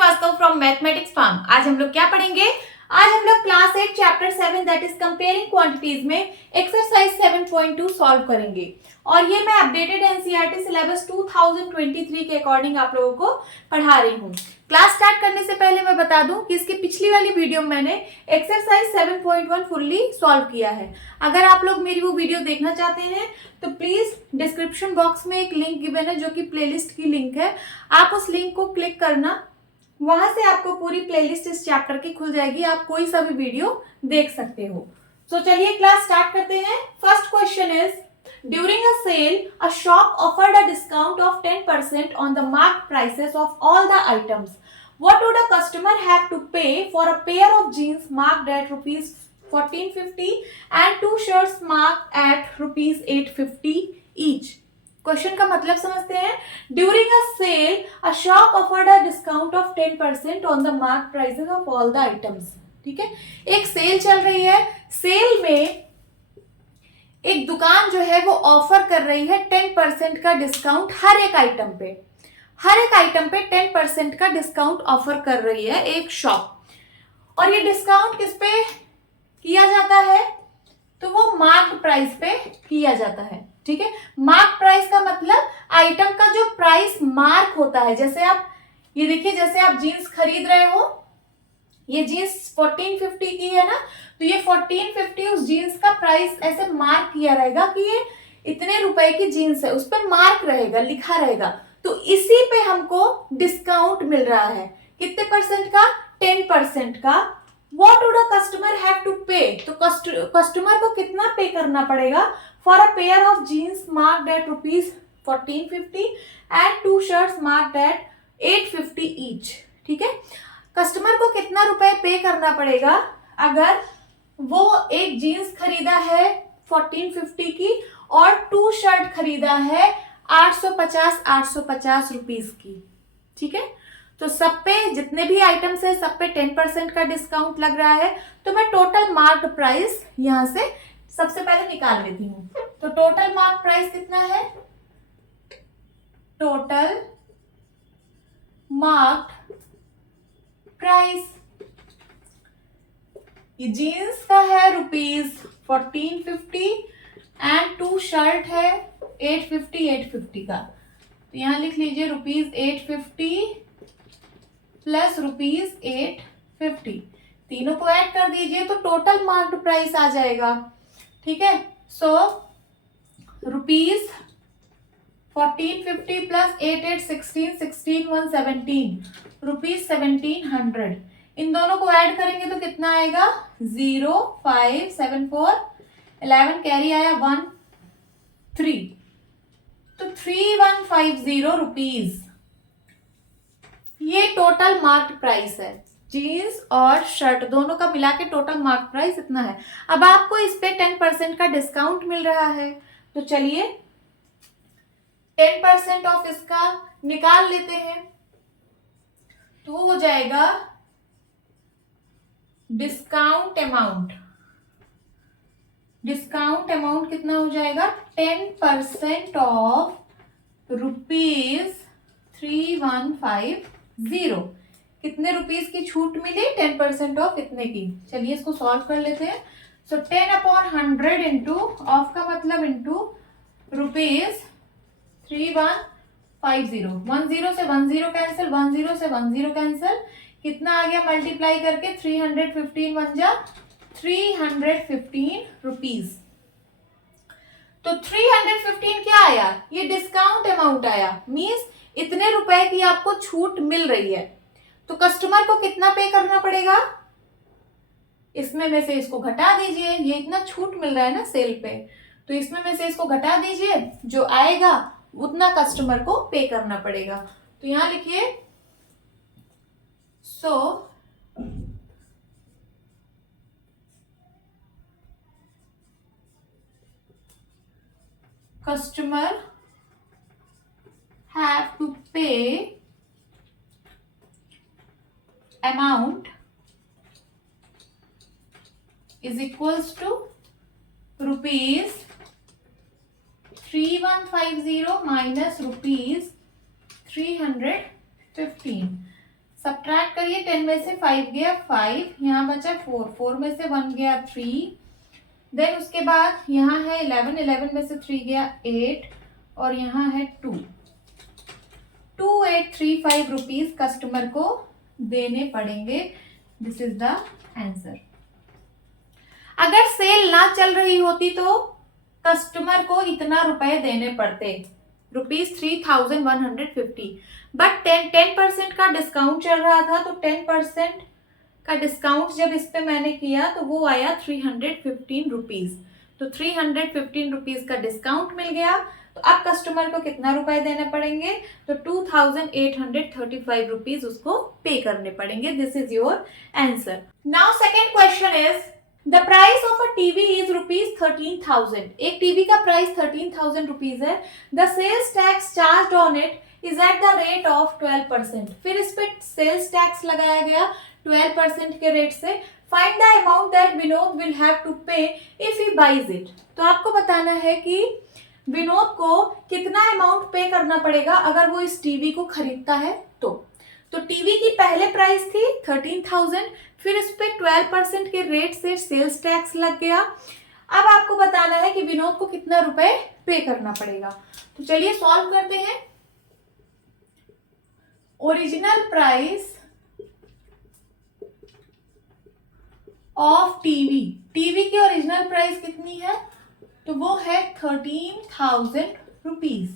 Srivastava from mathematics farm. आज हम लोग क्या पढ़ेंगे? आज हम लोग class 8 chapter 7 that is comparing quantities में एक्सरसाइज 7.2 सॉल्व करेंगे। और ये मैं अपडेटेड एनसीईआरटी सिलेबस 2023 के अकॉर्डिंग आप लोगों को पढ़ा रही हूँ। क्लास स्टार्ट करने से पहले मैं बता दूं कि इसकी पिछली वाली वीडियो में मैंने एक्सरसाइज 7.1 फुल्ली सॉल्व किया है। अगर आप लोग मेरी वो वीडियो देखना चाहते हैं तो प्लीज डिस्क्रिप्शन बॉक्स में एक लिंक गिवन है जो कि प्लेलिस्ट की लिंक है, आप उस लिंक को क्लिक करना, वहां से आपको पूरी प्लेलिस्ट इस चैप्टर की खुल जाएगी, आप कोई सा भी वीडियो देख सकते हो। तो चलिए क्लास स्टार्ट करते हैं। First question is during a sale a shop offered a discount of 10% on the marked prices of all the items. What would a customer have to pay for a pair of jeans marked at rupees 1450 and two shirts marked at rupees 850 each? Question का मतलब समझते हैं। During a sale a shop offered a discount of 10% on the mark prices of all the items. ठीक है, एक cell चल रही है। सेल में एक दुकान जो है वो ऑफर कर रही है 10% का डिस्काउंट हर एक आइटम पे। हर एक आइटम पे 10% का डिस्काउंट ऑफर कर रही है एक शॉप। और ये डिस्काउंट किस पे किया जाता है? तो वो मार्क्ड प्राइस पे किया जाता है। ठीक है, मार्क प्राइस का मतलब आइटम का जो प्राइस मार्क होता है। जैसे आप ये देखिए, जैसे आप जीन्स खरीद रहे हो, ये जीन्स 1450 की है ना, तो ये 1450 उस जीन्स का प्राइस ऐसे मार्क किया रहेगा कि ये इतने रुपए की जीन्स है, उस पर मार्क रहेगा, लिखा रहेगा। तो इसी पे हमको डिस्काउंट मिल रहा है। कितने परसेंट का? 10% का। What would a customer have to pay? तो कस्टमर को कितना पे करना पड़ेगा? For a pair of jeans marked at rupees 1450 and two shirts marked at 850 each. ठीक है, कस्टमर को कितना रुपए पे करना पड़ेगा अगर वो एक जीन्स खरीदा है 1450 की और टू शर्ट खरीदा है 850 रुपीस की। ठीक है, तो सब पे जितने भी आइटम्स है सब पे 10% का डिस्काउंट लग रहा है। तो मैं टोटल मार्क्ड प्राइस यहां से सबसे पहले निकाल लेती हूँ। तो टोटल मार्क प्राइस कितना है? टोटल मार्क्ड प्राइस ये जीन्स का है रुपीज 1450 एंड टू शर्ट है 850 का। तो यहां लिख लीजिए रुपीज 850 प्लस रुपीज 850, तीनों को ऐड कर दीजिए तो टोटल मार्क्ड प्राइस आ जाएगा। ठीक है, सो रुपीज 1450 प्लस 16 117 रुपीज 1700। इन दोनों को ऐड करेंगे तो कितना आएगा? 0 5 7 4 11 कैरी आया 1 3, तो 3150 रुपीज ये टोटल मार्क्ड प्राइस है। जीन्स और शर्ट दोनों का मिला के टोटल मार्क प्राइस इतना है। अब आपको इस पे 10% का डिस्काउंट मिल रहा है, तो चलिए 10% ऑफ इसका निकाल लेते हैं। तो वो हो जाएगा डिस्काउंट अमाउंट। डिस्काउंट अमाउंट कितना हो जाएगा? 10% ऑफ रुपीज 3150। कितने रुपीस की छूट मिली? 10% ऑफ इतने की। चलिए इसको सॉल्व कर लेते हैं। सो 10/100 इंटू ऑफ का मतलब इंटू रुपीज 3150। 10 से 10 कैंसिल, 10 से 10 कैंसिल, कितना आ गया मल्टीप्लाई करके? 315 बन जा 315 रुपीज। तो 315 क्या आया? ये डिस्काउंट अमाउंट आया, मीन्स इतने रुपए की आपको छूट मिल रही है। तो कस्टमर को कितना पे करना पड़ेगा? इसमें में से इसको घटा दीजिए, ये इतना छूट मिल रहा है ना सेल पे, तो इसमें में से इसको घटा दीजिए, जो आएगा उतना कस्टमर को पे करना पड़ेगा। तो यहां लिखिए सो कस्टमर हैव टू पे amount is equals to rupees 3150 minus rupees 315। Subtract करिए, 10 में से 5 गया 5, यहाँ बचा 4, 4 में से 1 गया 3, देन उसके बाद यहाँ है 11, 11 में से 3 गया 8 और यहाँ है 2, 2835 रुपीज कस्टमर को देने पड़ेंगे। This is the answer. अगर सेल ना चल रही होती तो कस्टमर को इतना रुपए देने पड़ते, ₹3150, बट 10% का डिस्काउंट चल रहा था, तो 10% का डिस्काउंट जब इस पे मैंने किया तो वो आया 315 रुपीज, तो 315 रुपीज का डिस्काउंट मिल गया। तो अब कस्टमर को कितना रुपए देने पड़ेंगे, तो 2835 रुपीज उसको पे करने पड़ेंगे। This is your answer. Now second question is the price of a TV is ₹13,000। एक टीवी का प्राइस 13,000 रुपीज है। The sales tax charge on it is at the rate of 12%। फिर इस पे सेल्स टैक्स लगाया गया 12% के रेट से। Find the amount that Vinod will have to pay if he buys it. तो आपको बताना है कि विनोद को कितना अमाउंट पे करना पड़ेगा अगर वो इस टीवी को खरीदता है तो टीवी की पहले प्राइस थी 13,000, फिर इस पे 12% के रेट से सेल्स टैक्स लग गया। अब आपको बताना है कि विनोद को कितना रुपए पे करना पड़ेगा। तो चलिए सॉल्व करते हैं। ओरिजिनल प्राइस ऑफ टीवी की ओरिजिनल प्राइस कितनी है, तो वो है 13,000 रुपीज।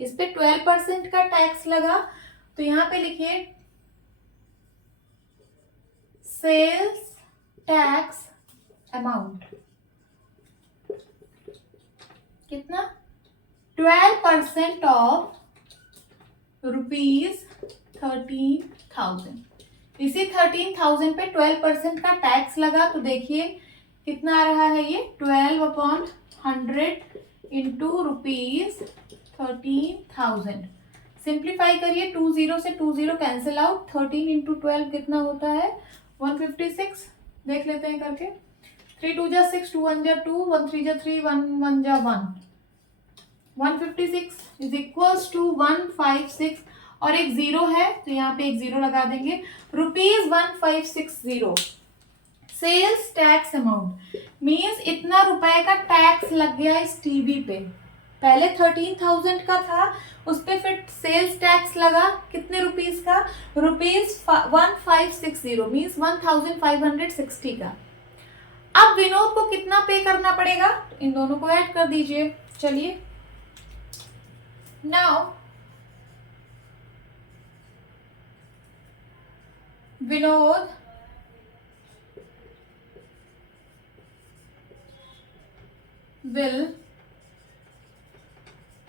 इस पे 12% का टैक्स लगा, तो यहां पे लिखिए सेल्स टैक्स अमाउंट कितना, 12% ऑफ ₹13,000। इसी 13,000 पे 12% का टैक्स लगा, तो देखिए कितना आ रहा है ये 12/100 इंटू ₹13,000। सिंप्लीफाई करिए, 20 से 20 कैंसिल आउट, 13 इंटू 12 कितना होता है 156। देख लेते हैं करके, 3 2 जा 6, 2 1 जा 2, 1 3 जा 3, 1 1 जा 1, 156 इज इक्वल्स टू 156 और एक जीरो है तो यहाँ पे एक जीरो लगा देंगे। ₹1560 सेल्स टैक्स अमाउंट मीन्स इतना रुपए का टैक्स लग गया इस टीवी पे। पहले 13,000 का था, उस पे फिर सेल्स टैक्स लगा कितने रुपीस का, ₹1560 मीन्स 1560 का। अब विनोद को कितना पे करना पड़ेगा, तो इन दोनों को ऐड कर दीजिए। चलिए now Vinod will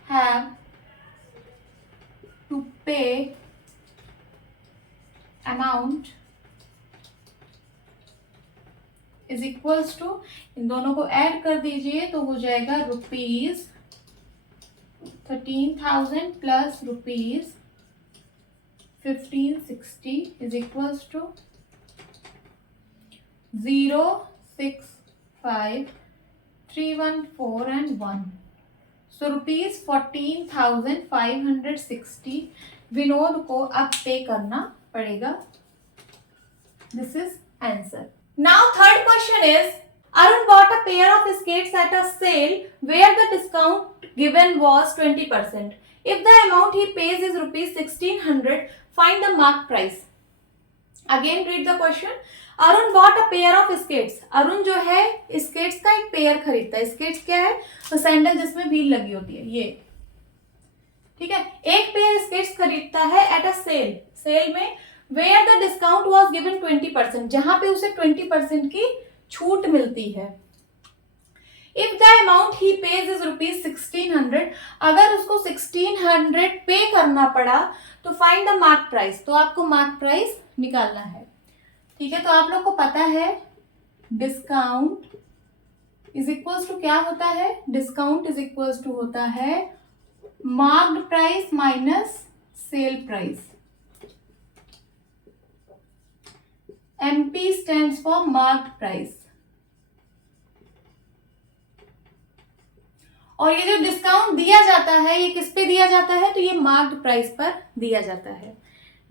have to pay amount is equals to, इन दोनों को ऐड कर दीजिए तो हो जाएगा ₹13,000 plus ₹1560 is equals to 065 314 and 1. So ₹14,560 Vinod को अब पे करना पड़ेगा। This is answer. Now third question is Arun bought a pair of skates at a sale where the discount given was 20%. If the amount he pays is ₹1,600, find the marked price. Again read the question. Arun bought a pair of skates. Arun जो है skates का एक pair खरीदता है। Skates क्या है, तो sandal जिसमें व्हील लगी होती है ये, ठीक है। एक पेयर स्केट्स खरीदता है एट अ सेल में where the discount was given 20%, जहां पे उसे 20% की छूट मिलती है। If the amount he pays is ₹1600, अगर उसको 1600 पे करना पड़ा तो फाइंड द मार्क प्राइस। तो आपको मार्क प्राइस निकालना है, ठीक है। तो आप लोग को पता है डिस्काउंट इज इक्वल्स टू क्या होता है, डिस्काउंट इज इक्वल्स टू होता है marked price minus sale price. MP stands for marked price. और ये जो डिस्काउंट दिया जाता है ये किस पे दिया जाता है, तो ये मार्क्ड प्राइस पर दिया जाता है।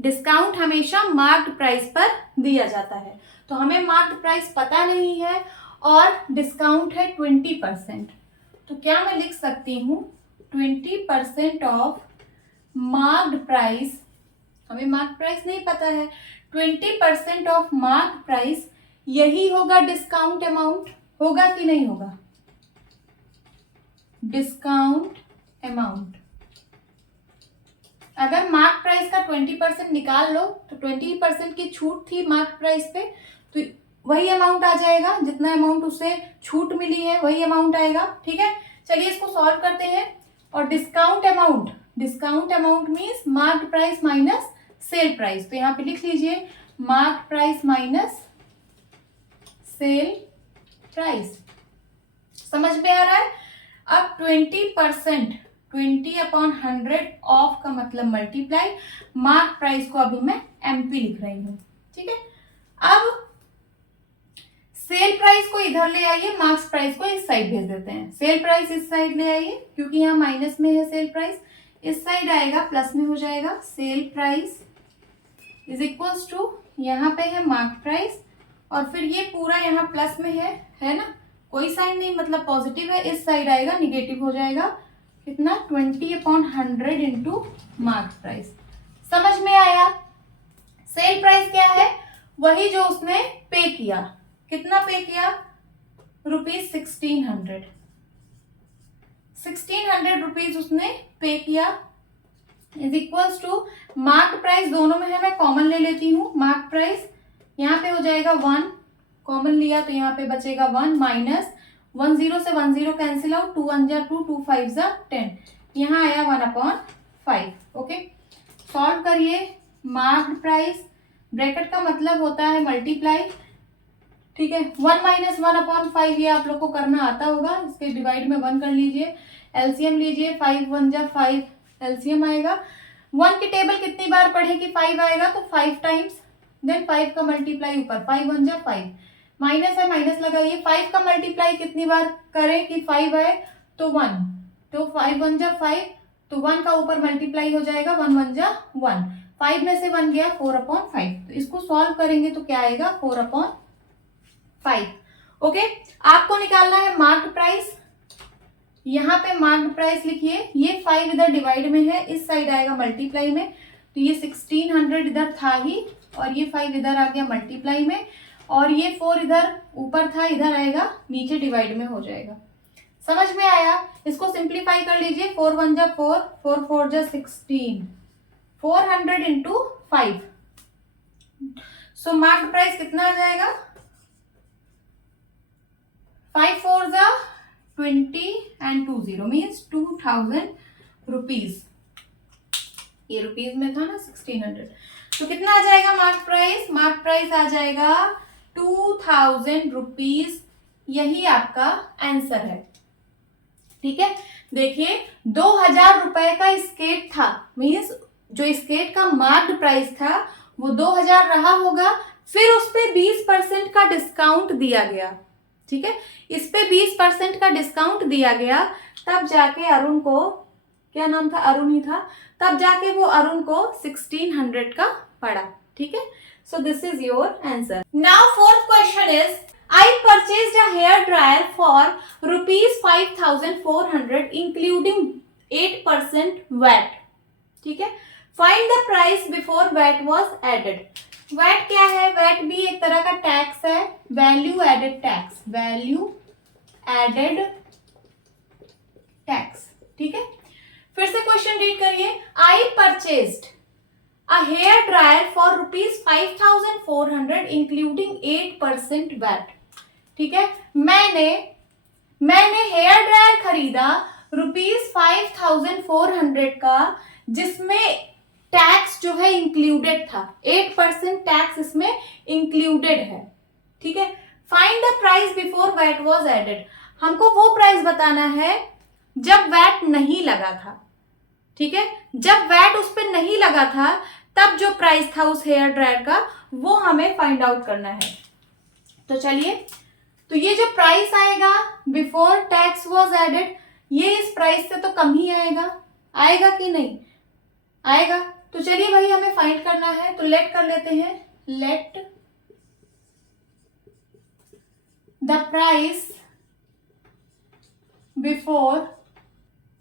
डिस्काउंट हमेशा मार्क्ड प्राइस पर दिया जाता है। तो हमें मार्क्ड प्राइस पता नहीं है और डिस्काउंट है 20%। तो क्या मैं लिख सकती हूँ 20% ऑफ मार्क्ड प्राइस, हमें मार्क्ड प्राइस नहीं पता है, 20% ऑफ मार्क्ड प्राइस यही होगा डिस्काउंट अमाउंट, होगा कि नहीं होगा? Discount amount. अगर मार्क प्राइस का 20% निकाल लो तो 20% की छूट थी मार्क प्राइस पे, तो वही अमाउंट आ जाएगा, जितना अमाउंट उसे छूट मिली है वही अमाउंट आएगा। ठीक है, चलिए इसको सॉल्व करते हैं। और discount amount means mark price minus sale price. तो यहाँ पे लिख लीजिए mark price minus sale price. समझ में आ रहा है? अब 20%, 20/100 ऑफ का मतलब मल्टीप्लाई, मार्क प्राइस को अभी मैं एमपी लिख रही हूँ। ठीक है, अब सेल प्राइस को इधर ले आइए, मार्क्स प्राइस को इस साइड भेज देते हैं। सेल प्राइस इस साइड ले आइए क्योंकि यहाँ माइनस में है सेल प्राइस, इस साइड आएगा प्लस में हो जाएगा। Sale price is equals to यहाँ पे है मार्क प्राइस और फिर ये पूरा यहाँ प्लस में है ना, कोई साइन नहीं मतलब पॉजिटिव है, इस साइड आएगा निगेटिव हो जाएगा। कितना? 20/100 इंटू मार्क प्राइस। समझ में आया? सेल प्राइस क्या है? वही जो उसने पे किया। कितना पे किया? ₹1600। 1600 रुपीज उसने पे किया is equals to mark price, दोनों में है, मैं कॉमन ले लेती हूँ। मार्क प्राइस यहाँ पे हो जाएगा 1, कॉमन लिया तो यहाँ पे बचेगा 1 माइनस 1 0 से 1 0 कैंसिल आउट, 2 1 जा 2, 2 5 जा 10, यहाँ आया 1/5। ओके, सॉल्व करिए। मार्क्ड प्राइस ब्रैकेट का मतलब होता है मल्टीप्लाई। ठीक है, 1 माइनस 1/5 ये आप लोग को करना आता होगा, इसके डिवाइड में 1 कर लीजिए, एलसीएम लीजिए, 5 1 जा 5 एलसीएम आएगा। 1 की टेबल कितनी बार पढ़े कि 5 आएगा, तो 5 टाइम्स, देन 5 का मल्टीप्लाई ऊपर, 5 1 जा 5, माइनस है माइनस लगाइए। 5 का मल्टीप्लाई कितनी बार करें कि 5 आए, तो 1, तो 5 1 जा 5, तो 1 का ऊपर मल्टीप्लाई हो जाएगा, 1 1 जा 1, 5 में से 1 गया 4/5। तो इसको सॉल्व करेंगे तो क्या आएगा 4/5। ओके, आपको निकालना है मार्क्ड प्राइस। यहाँ पे मार्क्ड प्राइस लिखिए, ये 5 इधर डिवाइड में है, इस साइड आएगा मल्टीप्लाई में, तो ये 1600 इधर था ही और ये 5 इधर आ गया मल्टीप्लाई में, और ये 4 इधर ऊपर था, इधर आएगा नीचे डिवाइड में हो जाएगा। समझ में आया? इसको सिंप्लीफाई कर लीजिए, 4 1 जा 4, 4 4 जा 16, 400 इंटू 5। सो मार्क्ड प्राइस कितना आ जाएगा? 5 4 जा 20 and 2 0 मीन्स 2000 रुपीज। ये रुपीज में था ना 1600, तो कितना आ जाएगा मार्क प्राइस? मार्क प्राइस आ जाएगा 2000 रुपीज। यही आपका आंसर है। ठीक है, देखिए 2000 रुपए का स्केट था, मीन्स जो स्केट का मार्क्ड प्राइस था वो 2000 रहा होगा, फिर उस पे 20% का डिस्काउंट दिया गया। ठीक है, इस पे 20% का डिस्काउंट दिया गया, तब जाके अरुण को, क्या नाम था? अरुण ही था, तब जाके वो अरुण को 1600 का पड़ा। ठीक है, so this is your answer. Now fourth question is, I purchased a hair dryer for ₹5,400 including 8% VAT. ठीक है, find the price before VAT was added. VAT क्या है? वैट भी एक तरह का टैक्स है, value added tax, value added tax. ठीक है, फिर से क्वेश्चन रीड करिए। I purchased a hair dryer for ₹5,400 including 8% VAT. ठीक है, मैंने हेयर ड्रायर खरीदा ₹5,400 का, जिसमें टैक्स जो है इंक्लूडेड था, 8% टैक्स इसमें इंक्लूडेड है। ठीक है, find the price before VAT was added. हमको वो प्राइस बताना है जब वैट नहीं लगा था। ठीक है, जब वैट उस पर नहीं लगा था तब जो प्राइस था उस हेयर ड्रायर का वो हमें फाइंड आउट करना है। तो चलिए, तो ये जो प्राइस आएगा बिफोर टैक्स वाज एडेड, ये इस प्राइस से तो कम ही आएगा, आएगा कि नहीं आएगा? तो चलिए भाई हमें फाइंड करना है, तो लेट कर लेते हैं, let the price before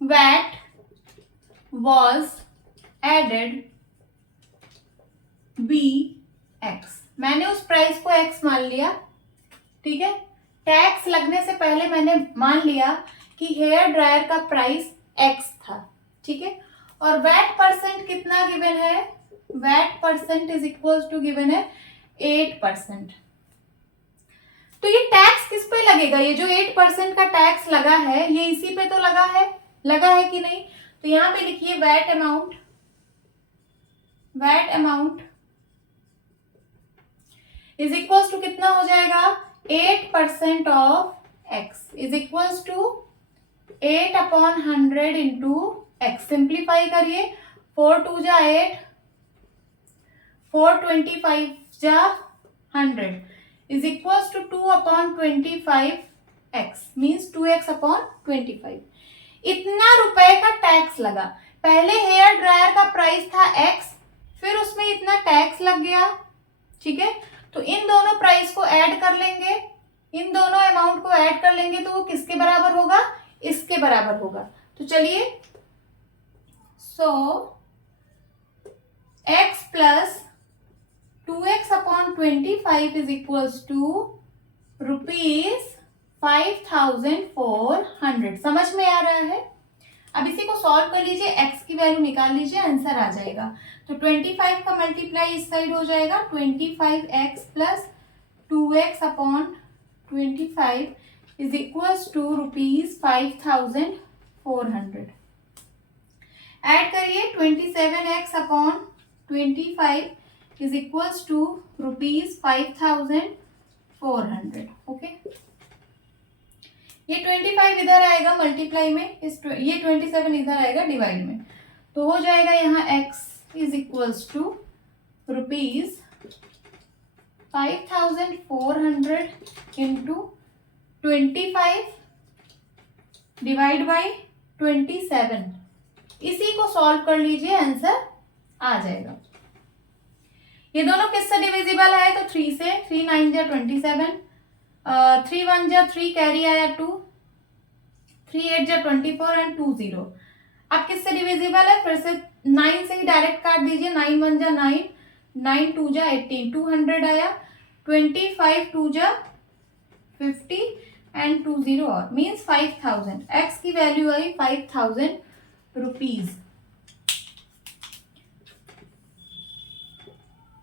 VAT was added be x. मैंने उस प्राइस को एक्स मान लिया, ठीक है। टैक्स लगने से पहले मैंने मान लिया कि हेयर ड्रायर का प्राइस एक्स था, ठीक है। और वैट परसेंट कितना गिवन है, VAT percent is equal to given है 8%। तो ये टैक्स किस पे लगेगा, ये जो 8% का टैक्स लगा है ये इसी पे तो लगा है कि नहीं। तो यहां पे लिखिए VAT amount is equal to कितना हो जाएगा, 8% of x is equal to 8/100 into x. Simplify करिए, 4 2 जा 8, 4 25 जा 100 is equal to 2/25 x means 2x/25। इतना रुपए का टैक्स लगा। पहले हेयर ड्रायर का प्राइस था एक्स, फिर उसमें इतना टैक्स लग गया, ठीक है। तो इन दोनों प्राइस को ऐड कर लेंगे, इन दोनों अमाउंट को ऐड कर लेंगे तो वो किसके बराबर होगा, इसके बराबर होगा। तो चलिए, so x plus 2x/25 is equals to ₹5,400। समझ में आ रहा है। अब इसी को सॉल्व कर लीजिए, x की वैल्यू निकाल लीजिए, आंसर आ जाएगा। तो 25 का मल्टीप्लाई इस साइड हो जाएगा, 25x plus 2x/25 is equals to ₹5,400। Add करिए, 27x/25 is equals to ₹5,400। Okay, ये 25 इधर आएगा मल्टीप्लाई में, ये 27 इधर आएगा डिवाइड में, तो हो जाएगा यहाँ x is equals to ₹5,400 into 25 divide by 27। इसी को सॉल्व कर लीजिए, आंसर आ जाएगा। ये दोनों किससे डिविजिबल है, तो 3 से, 3 9 जा 27, 3 1 जा 3 कैरी आया 2, 3 8 जा 24 एंड 2 0। अब किससे डिविजिबल है, फिर से 9 से ही डायरेक्ट काट दीजिए, 9 1 जा 9, 9 2 जा 18, 200 आया, 25 2 जा 50 एंड 2 0 और मीन्स 5000। एक्स की वैल्यू आई 5000 रुपीज।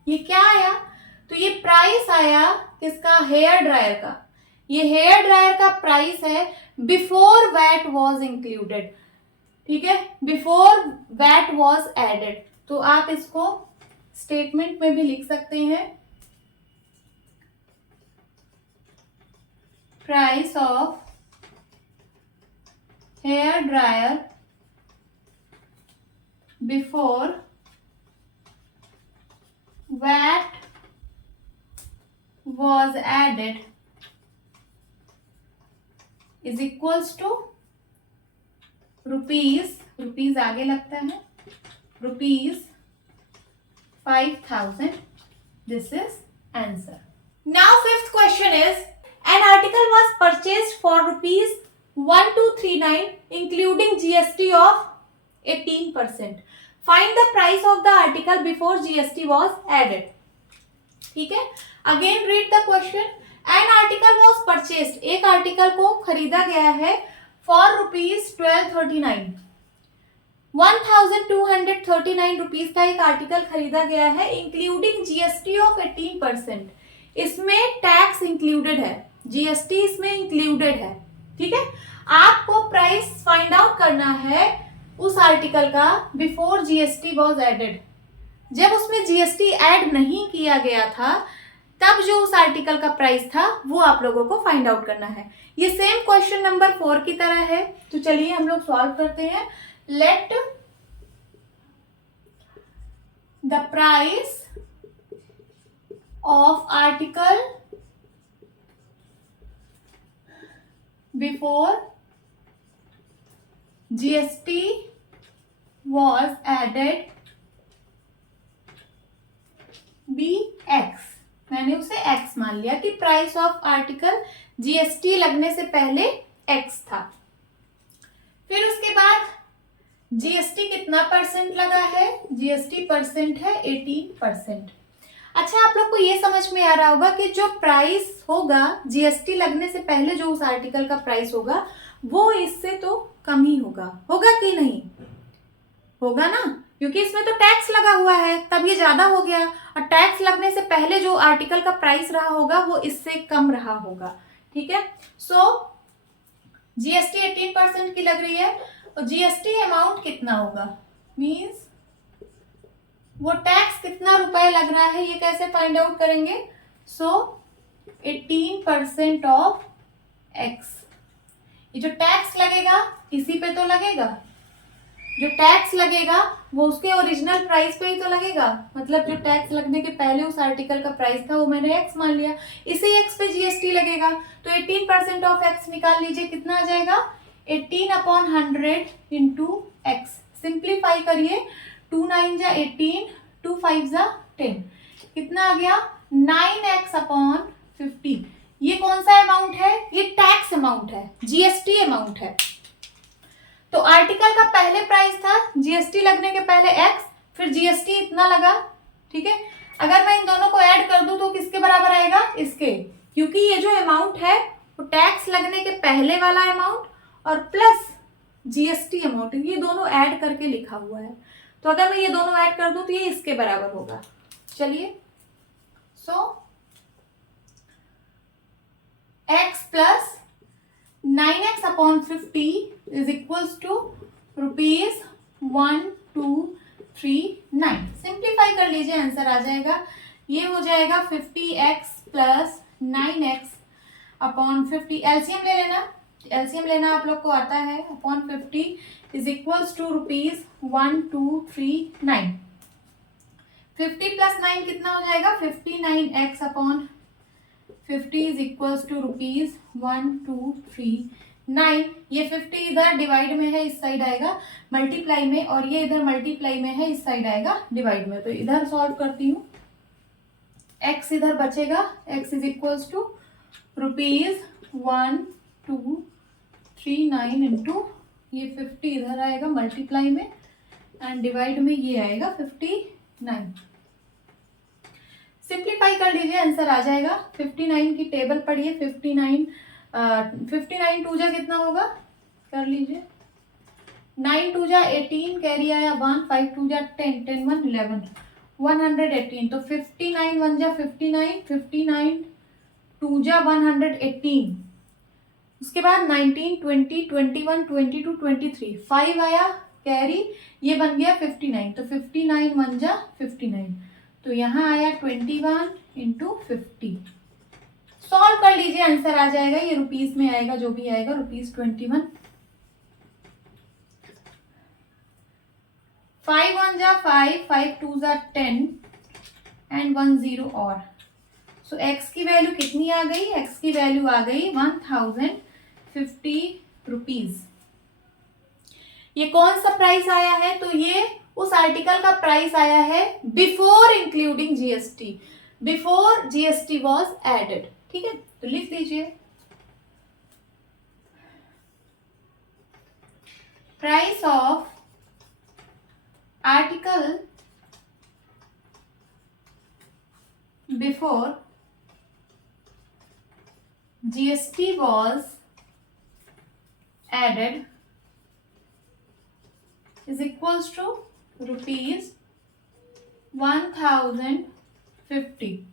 ये क्या आया, तो ये प्राइस आया किसका, हेयर ड्रायर का। ये हेयर ड्रायर का प्राइस है बिफोर वैट वॉज इंक्लूडेड, ठीक है, बिफोर वैट वॉज एडेड। तो आप इसको स्टेटमेंट में भी लिख सकते हैं, price of hair dryer before VAT was added is equals to rupees आगे लगता है, ₹5,000। This is answer. Now fifth question is, an article was purchased for ₹1239 including GST of 18%. Find the price of the article before GST was added. ठीक है, again read the question. An article was purchased, एक article को खरीदा गया है for ₹1239, 1239 rupees का एक article खरीदा गया है, इंक्लूडिंग जीएसटी ऑफ 18%। इसमें टैक्स इंक्लूडेड है, जीएसटी इसमें इंक्लूडेड है, ठीक है। आपको प्राइस फाइंड आउट करना है उस आर्टिकल का बिफोर जीएसटी वॉज एडेड। जब उसमें जीएसटी ऐड नहीं किया गया था तब जो उस आर्टिकल का प्राइस था वो आप लोगों को फाइंड आउट करना है। ये सेम क्वेश्चन नंबर 4 की तरह है, तो चलिए हम लोग सॉल्व करते हैं। Let the price of article before GST was added be x, मैंने उसे एक्स मान लिया कि प्राइस ऑफ आर्टिकल जीएसटी लगने से पहले एक्स था। फिर उसके बाद जीएसटी कितना परसेंट लगा है, जीएसटी परसेंट है 18%। अच्छा, आप लोग को ये समझ में आ रहा होगा कि जो प्राइस होगा जीएसटी लगने से पहले, जो उस आर्टिकल का प्राइस होगा वो इससे तो कम ही होगा, होगा कि नहीं? होगा ना, क्योंकि इसमें तो टैक्स लगा हुआ है तब ये ज्यादा हो गया, और टैक्स लगने से पहले जो आर्टिकल का प्राइस रहा होगा वो इससे कम रहा होगा। ठीक है, सो जीएसटी 18% की लग रही है, और जीएसटी अमाउंट कितना होगा, मींस वो टैक्स कितना रुपए लग रहा है, ये कैसे फाइंड आउट करेंगे? सो 18% ऑफ एक्स, ये जो टैक्स लगेगा इसी पे तो लगेगा, जो टैक्स लगेगा वो उसके ओरिजिनल प्राइस पे ही तो लगेगा, मतलब जो टैक्स लगने के पहले उस आर्टिकल का प्राइस था वो मैंने एक्स मान लिया, इसी एक्स पे जीएसटी लगेगा। तो 18% ऑफ एक्स निकाल लीजिए, कितना आ जाएगा? 18/100 इंटू एक्स। सिंप्लीफाई करिए, 2 9 जा 18, 2 5 जा 10, कितना आ गया? 9x/50। ये कौन सा अमाउंट है? ये टैक्स अमाउंट है, जीएसटी अमाउंट है। तो आर्टिकल का पहले प्राइस था जीएसटी लगने के पहले एक्स, फिर जीएसटी इतना लगा। ठीक है, अगर मैं इन दोनों को ऐड कर दूं तो किसके बराबर आएगा? इसके, क्योंकि ये जो अमाउंट है वो टैक्स लगने के पहले वाला अमाउंट और प्लस जीएसटी अमाउंट, ये दोनों ऐड करके लिखा हुआ है। तो अगर मैं ये दोनों ऐड कर दूं तो ये इसके बराबर होगा। चलिए, so x plus 9x/50 is equals to ₹1239। Simplify कर लीजिए, आंसर आ जाएगा, ये हो जाएगा 50x प्लस 9x/50। एलसीएम ले लेना, एलसीएम लेना आप लोग को आता है, upon 50 is equals to ₹1239। 50 plus 9 कितना हो जाएगा? 59x/50 is equals to ₹1239। ये 50 इधर डिवाइड में है, इस साइड आएगा मल्टीप्लाई में, और ये इधर मल्टीप्लाई में है, इस साइड आएगा डिवाइड में। तो इधर सॉल्व करती हूँ, x इधर बचेगा, x is equals to ₹1239 into ये 50 इधर आएगा मल्टीप्लाई में, एंड डिवाइड में ये आएगा 59। सिंप्लीफाई कर लीजिए, आंसर आ जाएगा। 59 की टेबल पढ़िए, 59 2 जा कितना होगा, कर लीजिए, 9 2 जा 18, कैरी आया 1, 5 2 जा 10, 10 1 11, 118। तो 59 1 जा 59, 59 2 जा 118। उसके बाद 19 20 21 22 23, 5 आया कैरी, ये बन गया 59। तो 59 1 जा 59, तो यहाँ आया 21 इंटू 50। सॉल्व कर लीजिए, आंसर आ जाएगा, ये रुपीस में आएगा, जो भी आएगा ₹21। 5 1 जा 5, 5 2 जा 10 एंड 1 0 और। सो एक्स की वैल्यू कितनी आ गई? एक्स की वैल्यू आ गई 1050 रुपीज। ये कौन सा प्राइस आया है? तो ये उस आर्टिकल का प्राइस आया है before including GST, before GST was added. ठीक है, तो लिख दीजिए, price of article before GST was added is equals to ₹1050।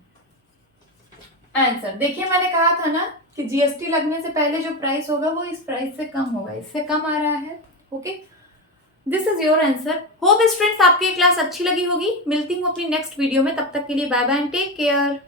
Answer देखिए, मैंने कहा था ना कि जीएसटी लगने से पहले जो प्राइस होगा वो इस प्राइस से कम होगा, इससे कम आ रहा है। Okay, this is your answer. Hope students आपकी क्लास अच्छी लगी होगी। मिलती हूँ अपनी नेक्स्ट वीडियो में, तब तक के लिए bye bye and take care.